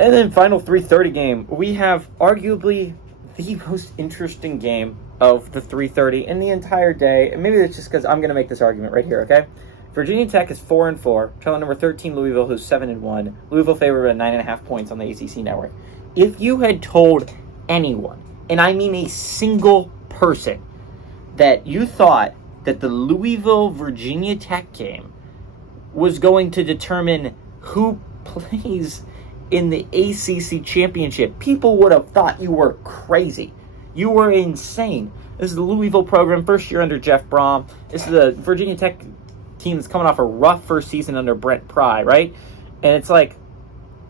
And then final 3:30 game, we have arguably the most interesting game of the 3:30 in the entire day. And maybe it's just because I'm going to make this argument right here, okay? Virginia Tech is 4-4, trailing number 13 Louisville, who's 7-1. Louisville favored by 9.5 points on the ACC network. If you had told anyone, and I mean a single person, that you thought that the Louisville-Virginia Tech game was going to determine who plays in the ACC championship, people would have thought you were crazy. You were insane. This is the Louisville program, first year under Jeff Brom. This is the Virginia Tech team that's coming off a rough first season under Brent Pry, right? And it's like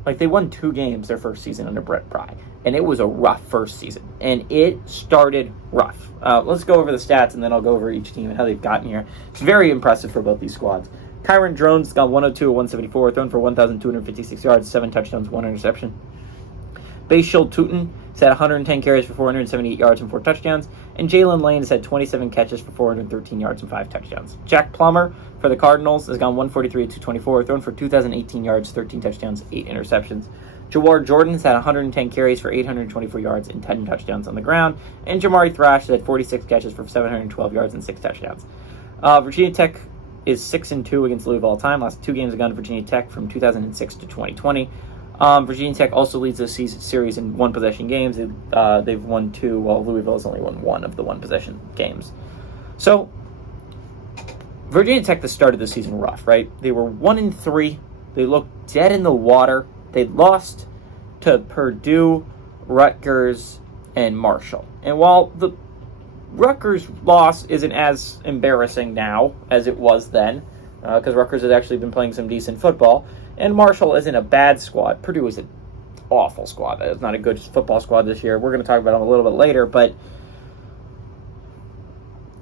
they won 2 games their first season under Brent Pry, and it was a rough first season, and it started rough. Let's go over the stats, and then I'll go over each team and how they've gotten here. It's very impressive for both these squads. Kyron Drones got 102 at 174, thrown for 1,256 yards, 7 touchdowns, 1 interception. Bayshul Tootin has had 110 carries for 478 yards and 4 touchdowns. And Jalen Lane has had 27 catches for 413 yards and 5 touchdowns. Jack Plummer for the Cardinals has gone 143 at 224, thrown for 2,018 yards, 13 touchdowns, 8 interceptions. Jawar Jordan has had 110 carries for 824 yards and 10 touchdowns on the ground. And Jamari Thrash has had 46 catches for 712 yards and 6 touchdowns. Virginia Tech is 6-2 against Louisville all time. Last 2 games have gone to Virginia Tech from 2006 to 2020. Virginia Tech also leads this series in one-possession games. They've won 2, while Louisville has only won 1 of the one-possession games. So, Virginia Tech, the start of the season, rough, right? They were 1-3. They looked dead in the water. They lost to Purdue, Rutgers, and Marshall. And while the Rutgers loss isn't as embarrassing now as it was then, because Rutgers has actually been playing some decent football, and Marshall isn't a bad squad. Purdue is an awful squad. It's not a good football squad this year. We're going to talk about them a little bit later, but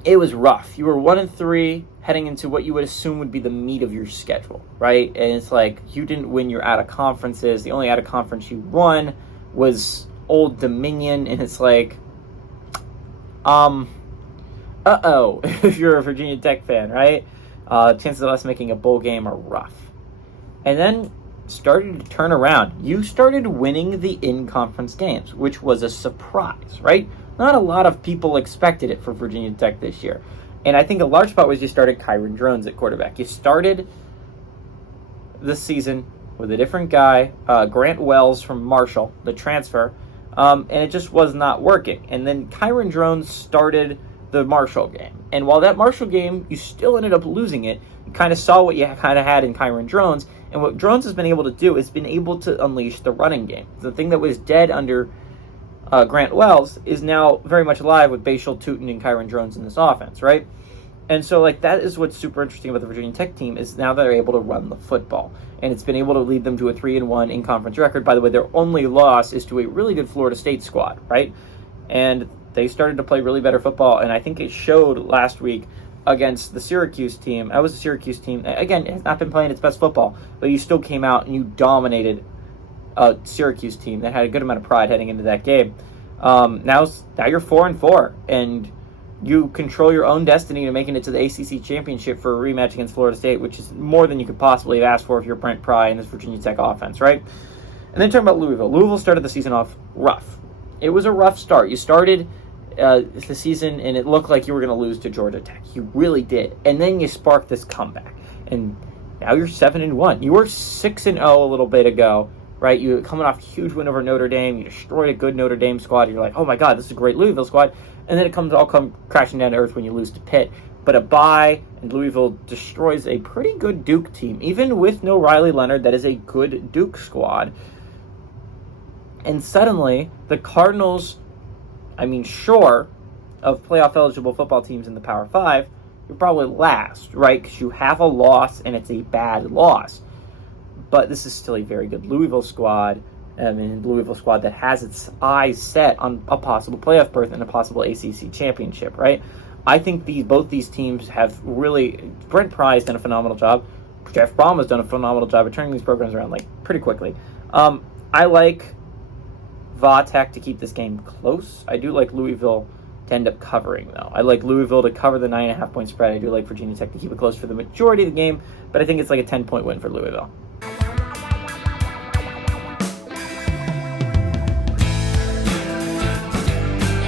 it was rough. You were 1-3 heading into what you would assume would be the meat of your schedule, right? And it's like you didn't win your out-of-conferences. The only out-of-conference you won was Old Dominion, and it's like, if you're a Virginia Tech fan, right? Chances of us making a bowl game are rough. And then started to turn around. You started winning the in-conference games, which was a surprise, right? Not a lot of people expected it for Virginia Tech this year. And I think a large part was you started Kyron Drones at quarterback. You started the season with a different guy, Grant Wells from Marshall, the transfer, and it just was not working. And then Kyron Drones started the Marshall game. And while that Marshall game, you still ended up losing it, you kind of saw what you kind of had in Kyron Drones. And what Drones has been able to do is been able to unleash the running game. The thing that was dead under Grant Wells is now very much alive with Bayshul Tootin and Kyron Drones in this offense, right? And so, that is what's super interesting about the Virginia Tech team is now they're able to run the football. And it's been able to lead them to a 3-1 in-conference record. By the way, their only loss is to a really good Florida State squad, right? And they started to play really better football, and I think it showed last week against the Syracuse team. That was the Syracuse team. Again, it has not been playing its best football, but you still came out and you dominated a Syracuse team that had a good amount of pride heading into that game. Now you're 4-4, and you control your own destiny to making it to the ACC championship for a rematch against Florida State, which is more than you could possibly have asked for if you're Brent Pry in this Virginia Tech offense, right? And then talking about Louisville. Louisville started the season off rough. It was a rough start. You started the season, and it looked like you were going to lose to Georgia Tech. You really did. And then you sparked this comeback. And now you're 7-1. You were 6-0 a little bit ago, right? You were coming off a huge win over Notre Dame. You destroyed a good Notre Dame squad. You're like, oh my God, this is a great Louisville squad. And then it all come crashing down to earth when you lose to Pitt. But a bye, and Louisville destroys a pretty good Duke team. Even with no Riley Leonard, that is a good Duke squad. And suddenly, the Cardinals, sure, of playoff-eligible football teams in the Power 5, you're probably last, right? Because you have a loss, and it's a bad loss. But this is still a very good Louisville squad, Louisville squad that has its eyes set on a possible playoff berth and a possible ACC championship, right? I think both these teams have really... Brent Pry has done a phenomenal job. Jeff Brom has done a phenomenal job of turning these programs around, pretty quickly. I like Va-Tech to keep this game close. I do like Louisville to end up covering, though. I like Louisville to cover the 9.5-point spread. I do like Virginia Tech to keep it close for the majority of the game, but I think it's like a 10-point win for Louisville.